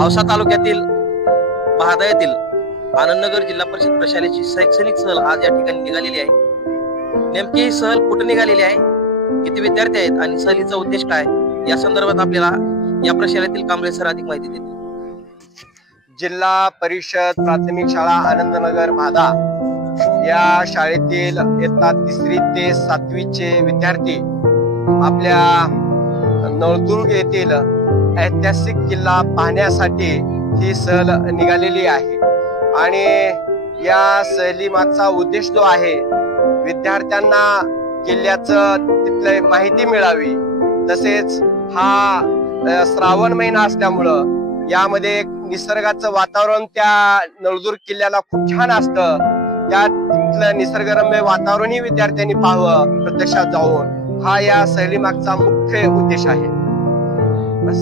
औसा तालुक्यातील महादा येथील आनंदनगर जिल्हा परिषद प्रशालेची शैक्षणिक सहल आज या ठिकाणी निघालेली आहे। नेमकी ही सहल कुठे निघालेली आहे, किती विद्यार्थी आहेत आणि सहलीचा उद्देश काय या संदर्भात आपल्याला या प्रशालेतील कांबळे सर अधिक माहिती देतील। जिल्हा परिषद प्राथमिक शाळा आनंदनगर महादा या शाळेतील इयत्ता 3री ते 7वीचे विद्यार्थी आपल्या नळदुर्ग येथील ऐतिहासिक किल्ला पाहण्यासाठी ही सहल निघालेली आहे आणि या सहली मागचा उद्देश जो आहे, विद्यार्थ्यांना किल्ल्याचं तिथली माहिती मिळावी। तसेच हा श्रावण महिना असल्यामुळं यामध्ये एक निसर्गाचं वातावरण त्या नळदुर्ग किल्ल्याला खूप छान असतं। त्या तिथलं निसर्गरम्य वातावरणही विद्यार्थ्यांनी पाहावं प्रत्यक्षात जाऊन, हा या सहली मागचा मुख्य उद्देश आहे। बस।